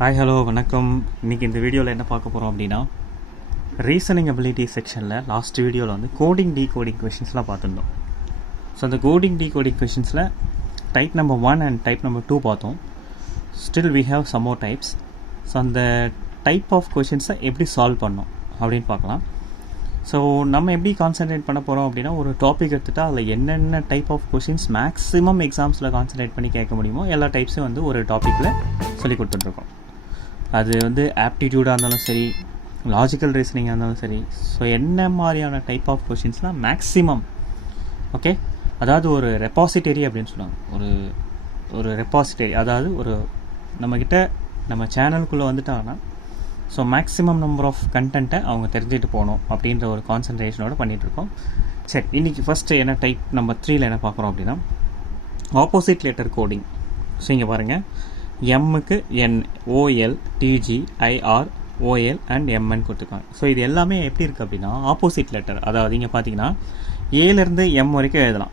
Hi hello வணக்கம். இன்றைக்கி இந்த வீடியோவில் என்ன பார்க்க போகிறோம் அப்படின்னா, ரீசனிங் அபிலிட்டி செக்ஷனில் லாஸ்ட் வீடியோவில் வந்து கோடிங் டீகோடிங் கொஷின்ஸ்லாம் பார்த்துருந்தோம். ஸோ அந்த கோடிங் டீகோடிங் கொஷின்ஸில் type number 1 and type number 2 பார்த்தோம். Still we have some more types. So அந்த டைப் ஆஃப் கொஷின்ஸை எப்படி சால்வ் பண்ணோம் அப்படின்னு பார்க்கலாம். ஸோ நம்ம எப்படி கான்சன்ட்ரேட் பண்ண போகிறோம் அப்படின்னா, ஒரு டாபிக் எடுத்துகிட்டா அதில் என்னென்ன டைப் ஆஃப் கொஷின்ஸ் மேக்ஸிமம் எக்ஸாம்ஸில் கான்சன்ட்ரேட் பண்ணி கேட்க முடியுமோ எல்லா டைப்ஸும் வந்து ஒரு டாப்பிக்கில் சொல்லி கொடுத்துட்ருக்கோம். அது வந்து ஆப்டிடியூடாக இருந்தாலும் சரி, லாஜிக்கல் ரீசனிங்காக இருந்தாலும் சரி. ஸோ என்ன மாதிரியான டைப் ஆஃப் கொஷின்ஸ்லாம் மேக்ஸிமம் ஓகே, அதாவது ஒரு ரெப்பாசிட்டரி அப்படின்னு சொல்லுவாங்க. ஒரு ரெப்பாசிட்டரி, அதாவது ஒரு நம்மக்கிட்ட நம்ம சேனலுக்குள்ளே வந்துட்டாங்கன்னா ஸோ மேக்ஸிமம் நம்பர் ஆஃப் கண்டென்ட்டை அவங்க தெரிஞ்சுட்டு போகணும் அப்படின்ற ஒரு கான்சன்ட்ரேஷனோடு பண்ணிகிட்ருக்கோம். சரி, இன்றைக்கி ஃபஸ்ட்டு என்ன டைப் நம்பர் 3ல் என்ன பார்க்குறோம் அப்படின்னா, ஆப்போசிட் லெட்டர் கோடிங். ஸோ இங்கே பாருங்கள், எம்முக்கு N, OL, DG, IR, OL and MN கொடுத்துருக்காங்க. ஸோ இது எல்லாமே எப்படி இருக்குது அப்படின்னா ஆப்போசிட் லெட்டர். அதாவது இங்கே பார்த்தீங்கன்னா ஏலேருந்து எம் வரைக்கும் எழுதலாம்,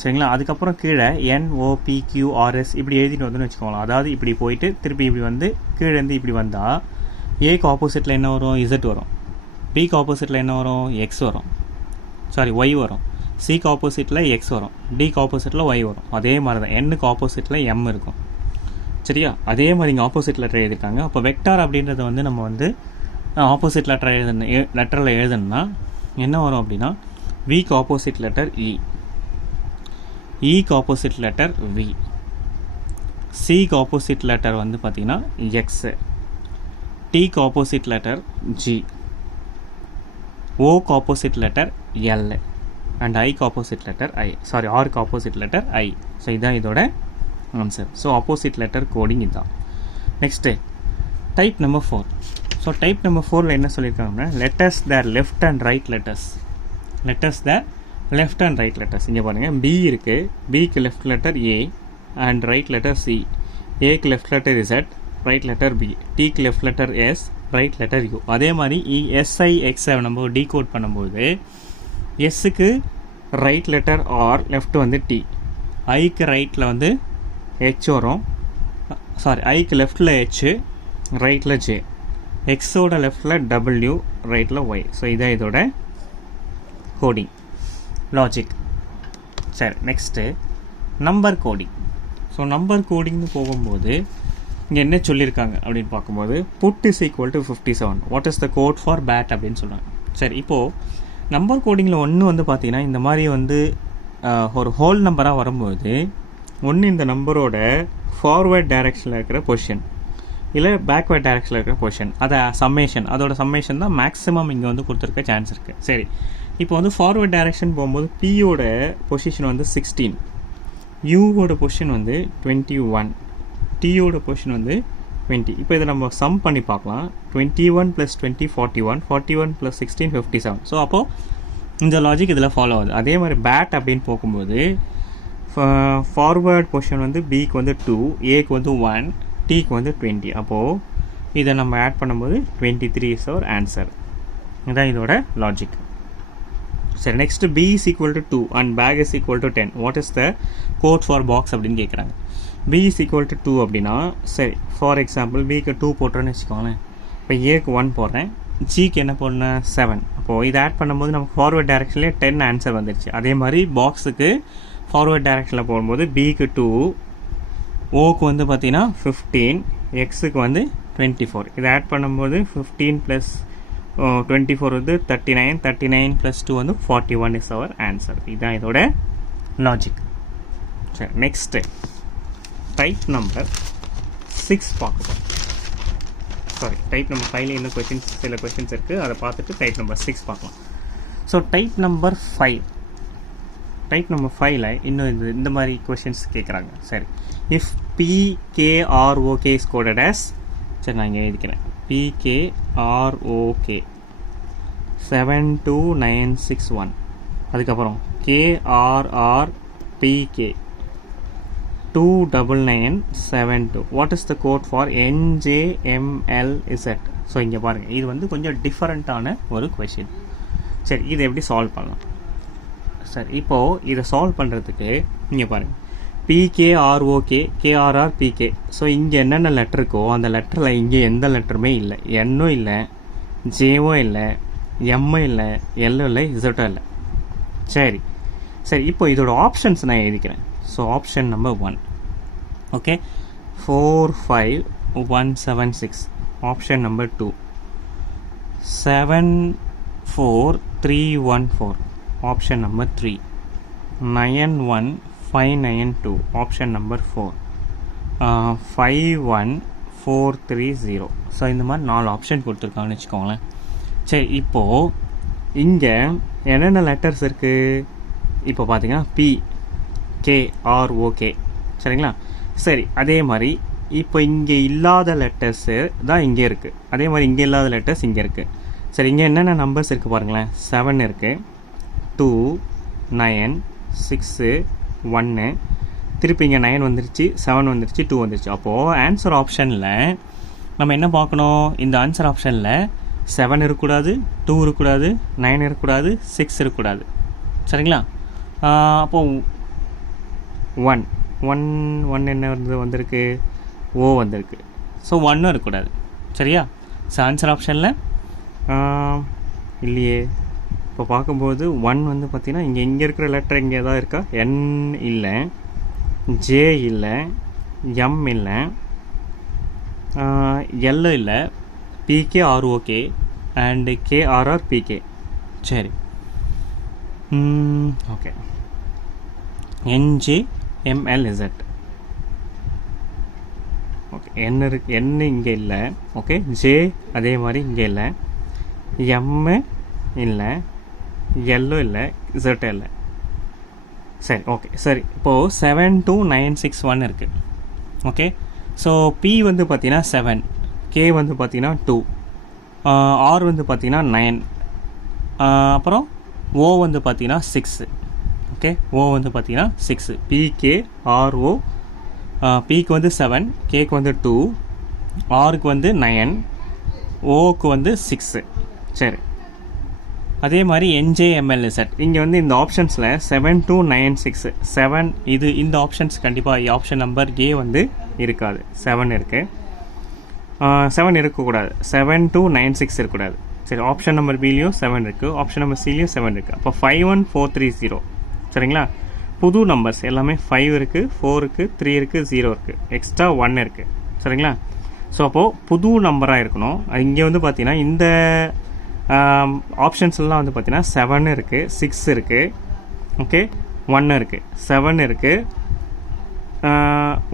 சரிங்களா. அதுக்கப்புறம் கீழே என்ஓபிக்யூஆர்எஸ் இப்படி எழுதிட்டு வந்துன்னு வச்சுக்கோங்களேன். அதாவது இப்படி போயிட்டு திருப்பி இப்படி வந்து கீழேருந்து இப்படி வந்தால் ஏக்கு ஆப்போசிட்டில் என்ன வரும், இசட் வரும். பிக்கு ஆப்போசிட்டில் என்ன வரும், எக்ஸ் வரும், ஒய் வரும். சிக்கு ஆப்போசிட்டில் எக்ஸ் வரும், டிக்கு ஆப்போசிட்டில் ஒய் வரும். அதே மாதிரி தான் எண்ணுக்கு ஆப்போசிட்டில் எம் இருக்கும், சரியா. அதே மாதிரி இங்கே ஆப்போசிட் லெட்டர் எழுதிட்டாங்க. அப்போ வெக்டார் அப்படின்றத வந்து நம்ம வந்து ஆப்போசிட் லெட்டர் லெட்டரில் எழுதணும்னா என்ன வரும் அப்படின்னா, விக்கு ஆப்போசிட் லெட்டர் இ, இக்கு ஆப்போசிட் லெட்டர் வி, சிக்கு ஆப்போசிட் லெட்டர் வந்து பார்த்திங்கன்னா எக்ஸு, டிக்கு ஆப்போசிட் லெட்டர் ஜி, ஓக்கு ஆப்போசிட் லெட்டர் எல் அண்ட் ஐக்கு ஆப்போசிட் லெட்டர் ஐ, ஆருக்கு ஆப்போசிட் லெட்டர் ஐ. ஸோ இதுதான் இதோட answer. So opposite letter coding இதுதான். Next type number 4. So type number 4ல் என்ன சொல்லியிருக்காங்கன்னா, letters their left and right letters. Letters their left and right letters. இங்கே பாருங்கள், பி இருக்குது, பிக்கு left letter A and right letter C, ஏக்கு left letter Z, right letter B, டிக்கு left letter S, right letter U. அதே மாதிரி S I எக்ஸை நம்ம டீகோட் பண்ணும்போது எஸ்ஸுக்கு ரைட் லெட்டர் ஆர், லெஃப்ட் வந்து டி, ஐக்கு ரைட்டில் வந்து ஹெச் வரும், ஐக்கு லெஃப்டில் ஹெச், ரைட்டில் ஜே, எக்ஸோட லெஃப்டில் டபிள்யூ, ரைட்டில் ஒய். ஸோ இதான் இதோட கோடிங் லாஜிக். சரி, next number coding. So number கோடிங்னு போகும்போது இங்கே என்ன சொல்லியிருக்காங்க அப்படின்னு பார்க்கும்போது, put is equal to 57, what is the code for bad அப்படின்னு சொல்கிறாங்க. சரி, இப்போது நம்பர் கோடிங்கில் ஒன்று வந்து பார்த்திங்கன்னா இந்த மாதிரி வந்து ஒரு ஹோல் நம்பராக வரும்போது ஒன்று இந்த நம்பரோட ஃபார்வேர்ட் டைரெக்ஷனில் இருக்கிற பொசிஷன் இல்லை பேக்வேர்ட் டைரெக்ஷனில் இருக்கிற பொசிஷன், அதை சம்மேஷன், அதோட சம்மேஷன் தான் மேக்ஸிமம் இங்கே வந்து கொடுத்துருக்க சான்ஸ் இருக்குது. சரி, இப்போ வந்து ஃபார்வேர்ட் டைரெக்ஷன் போகும்போது பியோட பொசிஷன் வந்து 16, யூவோட பொசிஷன் வந்து 21, டியோட பொசிஷன் வந்து 20. இப்போ இதை நம்ம சம் பண்ணி பார்க்கலாம். 21 + 20 41, 41 + 16 57. ஸோ அப்போது இந்த லாஜிக் இதில் ஃபாலோ ஆகுது. அதே மாதிரி பேட் அப்படின்னு போகும்போது ஃபார்வேர்ட் பொசிஷன் வந்து பிக்கு வந்து 2, ஏக்கு வந்து 1, டிக்கு வந்து 20. அப்போது இதை நம்ம ஆட் பண்ணும்போது 23 இஸ் அவர் ஆன்சர். இதுதான் இதோட லாஜிக். சரி, next B is equal to 2 and bag is equal to 10, what is the code for box அப்படின்னு கேட்குறாங்க. பி இஸ் ஈக்குவல் டு 2 அப்படின்னா, சரி, ஃபார் எக்ஸாம்பிள் பிக்கு 2 போட்டுறேன்னு வச்சுக்கோங்களேன். இப்போ ஏக்கு 1 போடுறேன், ஜிக்கு என்ன போடணும் 7. அப்போது இதை ஆட் பண்ணும்போது நமக்கு ஃபார்வேர்ட் டைரெக்ஷன்லேயே 10 ஆன்சர் வந்துடுச்சு. அதே மாதிரி பாக்ஸுக்கு ஃபார்வேர்ட் டைரெக்ஷனில் போடும்போது பிக்கு 2, ஓக்கு வந்து பார்த்திங்கன்னா 15, எக்ஸுக்கு வந்து 24. இதை ஆட் பண்ணும்போது 15 + 24 வந்து 39, 39 + 2 வந்து 41 இஸ் அவர் ஆன்சர். இதுதான் இதோட லாஜிக். சரி, நெக்ஸ்ட்டு டைப் நம்பர் 6 பார்க்கலாம். டைப் நம்பர் 5ல இன்னும் சில கொஷின்ஸ் இருக்குது, அதை பார்த்துட்டு டைப் நம்பர் 6 பார்க்கலாம். ஸோ டைப் நம்பர் 5ல இன்னும் இந்த மாதிரி கொஷின்ஸ் கேட்குறாங்க. சரி, if PKROK is coded as, சரி நான் இங்கே எழுதிக்கிறேன், PKROK 72961, அதுக்கப்புறம் KRRPK 29972, what is the code for NJMLZ. So இங்கே பாருங்கள், இது வந்து கொஞ்சம் டிஃப்ரெண்ட்டான ஒரு கொஷின். சரி, இதை எப்படி சால்வ் பண்ணலாம்? சரி, இப்போது இதை சால்வ் பண்ணுறதுக்கு இங்கே பாருங்கள், பிகேஆர்ஓகே கேஆர்ஆர் பிகே. ஸோ இங்கே என்னென்ன லெட்டர் இருக்கோ அந்த லெட்டரில் இங்கே எந்த லெட்டருமே இல்லை. என்னும் இல்லை, ஜேவும் இல்லை, எம்மும் இல்லை, எல்லும் இல்லை, இசட்டும் இல்லை. சரி சரி, இப்போ இதோட ஆப்ஷன்ஸ் நான் எழுதிக்கிறேன். So option number 1, okay, 45176. Option number 2, 74314. Option number 3, 91592. Option number 4, 51430. So இந்த மாதிரி 4 ஆப்ஷன் கொடுத்துருக்காங்கன்னு வச்சுக்கோங்களேன். சரி, இப்போது இங்கே என்னென்ன லெட்டர்ஸ் இருக்குது இப்போ பார்த்தீங்கன்னா பி கேஆர்ஓகே. சரிங்களா? சரி, அதே மாதிரி இப்போ இங்கே இல்லாத லெட்டர்ஸு தான் இங்கே இருக்குது. அதே மாதிரி இங்கே இல்லாத லெட்டர்ஸ் இங்கே இருக்குது. சரி, இங்கே என்னென்ன நம்பர்ஸ் இருக்குது பாருங்களேன். 7 இருக்குது, 2, 9, 6, 1. திருப்பி இங்கே 9 வந்துருச்சு, 7 வந்துருச்சு, 2 வந்துருச்சு. அப்போது ஆன்சர் ஆப்ஷனில் நம்ம என்ன பார்க்கணும்? இந்த ஆன்சர் ஆப்ஷனில் 7 இருக்கக்கூடாது, 2 இருக்கக்கூடாது, 9 இருக்கக்கூடாது, 6 இருக்கக்கூடாது. சரிங்களா? அப்போது 1 என்ன வந்திருக்கு? ஓ வந்திருக்கு. ஸோ 1 இருக்கக்கூடாது. சரியா? ஸோ ஆன்சர் ஆப்ஷனில் இல்லையே. இப்போ பார்க்கும்போது 1 வந்து பார்த்திங்கன்னா இங்கே இருக்கிற லெட்டர் இங்கே எதாவது இருக்கா? என் இல்லை, ஜே இல்லை, எம் இல்லை, எல் இல்லை, பிகேஆர்ஓகே அண்டு கேஆர்ஆர் பிகே. சரி, ஓகே, என்ஜேஎம்எல்இசட். ஓகே, என் இங்கே இல்லை. ஓகே, ஜே அதே மாதிரி இங்கே இல்லை, எம்மு இல்லை, எல்லோ இல்லை, இசட் இல்லை. சரி, ஓகே, சரி. இப்போது 72961 இருக்குது. ஓகே, ஸோ பி வந்து பார்த்தீங்கன்னா 7, கே வந்து பார்த்தீங்கன்னா 2, ஆர் வந்து பார்த்தீங்கன்னா 9, அப்புறம் ஓ வந்து பார்த்தீங்கன்னா 6. ஓகே, ஓ வந்து பார்த்தீங்கன்னா 6. பிகேஆர்ஓ, பிக்கு வந்து 7, கேக்கு வந்து 2, ஆருக்கு வந்து 9, ஓக்கு வந்து 6. சரி, அதே மாதிரி என்ஜேஎம்எல்இசட். இங்கே வந்து இந்த ஆப்ஷன்ஸில் 7296 7 இது இந்த ஆப்ஷன்ஸ் கண்டிப்பாக ஆப்ஷன் நம்பர் ஏ வந்து இருக்காது. 7 இருக்குது, 7 இருக்கக்கூடாது, 7296 இருக்கக்கூடாது. சரி, ஆப்ஷன் நம்பர் பிலையும் 7 இருக்குது, ஆப்ஷன் நம்பர் சிலையும் 7 இருக்குது. அப்போ 51430. சரிங்களா? புது நம்பர்ஸ் எல்லாமே 5 இருக்குது, 4 இருக்குது, 3 இருக்குது, 0 இருக்குது, எக்ஸ்ட்ரா 1 இருக்குது. சரிங்களா? ஸோ அப்போது புது நம்பராக இருக்கணும். இங்கே வந்து பார்த்தீங்கன்னா இந்த ஆப்ஷன்ஸ்லாம் வந்து பார்த்தீங்கன்னா 7 இருக்குது, 6 இருக்குது, ஓகே, 1 இருக்குது, 7 இருக்குது,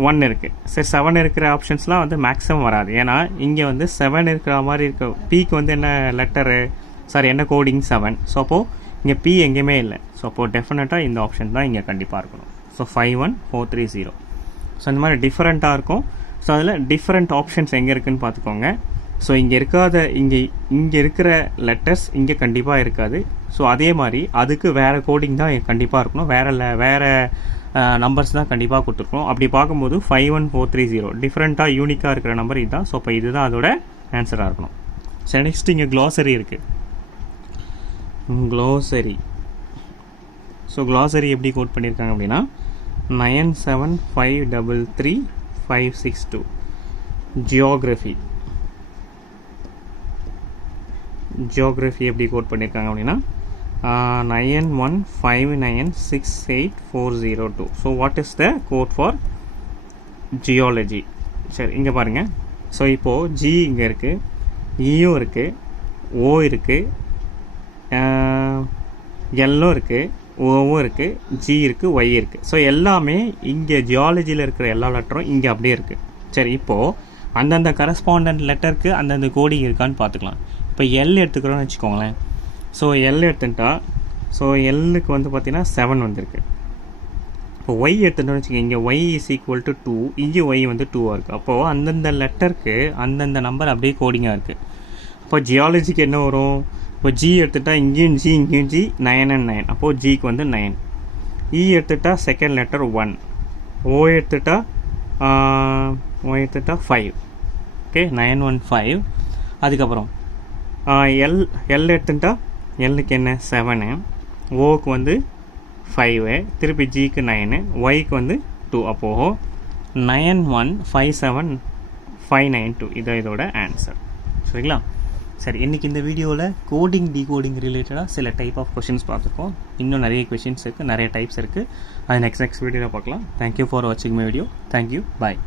1 இருக்குது. சரி, 7 இருக்கிற ஆப்ஷன்ஸ்லாம் வந்து மேக்ஸிமம் வராது. ஏன்னா இங்கே வந்து 7 இருக்கிற மாதிரி இருக்க. பிக்கு வந்து என்ன லெட்டரு, சாரி என்ன கோடிங் 7. ஸோ அப்போது இங்கே பி எங்கேயுமே இல்லை. ஸோ அப்போது டெஃபினட்டாக இந்த ஆப்ஷன் தான் இங்கே கண்டிப்பாக இருக்கணும். ஸோ 51430. ஸோ இந்த மாதிரி டிஃப்ரெண்ட்டாக இருக்கும். ஸோ அதில் டிஃப்ரெண்ட் ஆப்ஷன்ஸ் எங்கே இருக்குதுன்னு பார்த்துக்கோங்க. ஸோ இங்கே இங்கே இருக்கிற லெட்டர்ஸ் இங்கே கண்டிப்பாக இருக்காது. ஸோ அதே மாதிரி அதுக்கு வேறு கோடிங் தான் கண்டிப்பாக இருக்கணும். வேறு நம்பர்ஸ் தான் கண்டிப்பாக கொடுத்துருக்கணும். அப்படி பார்க்கும்போது 51430 டிஃப்ரெண்ட்டாக யூனிக்காக இருக்கிற நம்பர் இதுதான். ஸோ இப்போ இதுதான் அதோட ஆன்சராக இருக்கணும். சரி, நெக்ஸ்ட் இங்கே க்ளாசரி இருக்குது. க்ளாசரி. ஸோ க்ளாசரி எப்படி கோட் பண்ணியிருக்காங்க அப்படின்னா 975333562. ஜியோகிராஃபி எப்படி கோட் பண்ணியிருக்காங்க அப்படின்னா 9159684002. So what is the code for geology? சரி, இங்கே பாருங்கள். ஸோ இப்போது ஜி இங்கே இருக்குது, இயும் இருக்குது, ஓ இருக்குது, எல்லும் இருக்குது, ஓவும் இருக்குது, ஜி இருக்குது, ஒய் இருக்குது. ஸோ எல்லாமே இங்கே ஜியாலஜியில் இருக்கிற எல்லா லெட்டரும் இங்கே அப்படியே இருக்குது. சரி, இப்போது அந்தந்த கரஸ்பாண்டன்ட் லெட்டருக்கு அந்தந்த கோடிங் இருக்கான்னு பார்த்துக்கலாம். இப்போ எல் எடுத்துக்கிறோன்னு வச்சுக்கோங்களேன். ஸோ எல் எடுத்துட்டா, ஸோ எல்லுக்கு வந்து பார்த்திங்கன்னா 7 வந்திருக்கு. இப்போ ஒய் எடுத்துட்டோன்னு வச்சுக்கோங்க. இங்கே ஒய் இஸ் ஈக்குவல் டு 2, இங்கே ஒய் வந்து 2 இருக்குது. அப்போது அந்தந்த லெட்டருக்கு அந்தந்த நம்பர் அப்படியே கோடிங்காக இருக்குது. அப்போ ஜியாலஜிக்கு என்ன வரும்? இப்போ ஜி எடுத்துட்டா இங்கேயும் ஜி, இங்கேயும் ஜி, 9 and 9. அப்போது ஜிக்கு வந்து 9. இ எடுத்துட்டா செகண்ட் லெட்டர் 1. ஓ எடுத்துட்டா 5. ஓகே, 915. அதுக்கப்புறம் எல் எடுத்துட்டா எல்லுக்கு என்ன 7, ஓக்கு வந்து 5, திருப்பி ஜிக்கு 9, ஒய்க்கு வந்து 2 அப்போது 9157592 இதான் இதோட ஆன்சர். சரிங்களா? சரி, இன்றைக்கி இந்த வீடியோவில் கோடிங் டீகோடிங் ரிலேட்டடாக சில டைப் ஆஃப் கொஷின்ஸ் பார்த்துருக்கோம். இன்னும் நிறைய கொஷின்ஸ் இருக்குது, நிறைய டைப்ஸ் இருக்குது. அது நெக்ஸ்ட் வீடியோவில் பார்க்கலாம். தேங்க்யூ ஃபார் வாட்சிங் மை வீடியோ. Thank you, bye.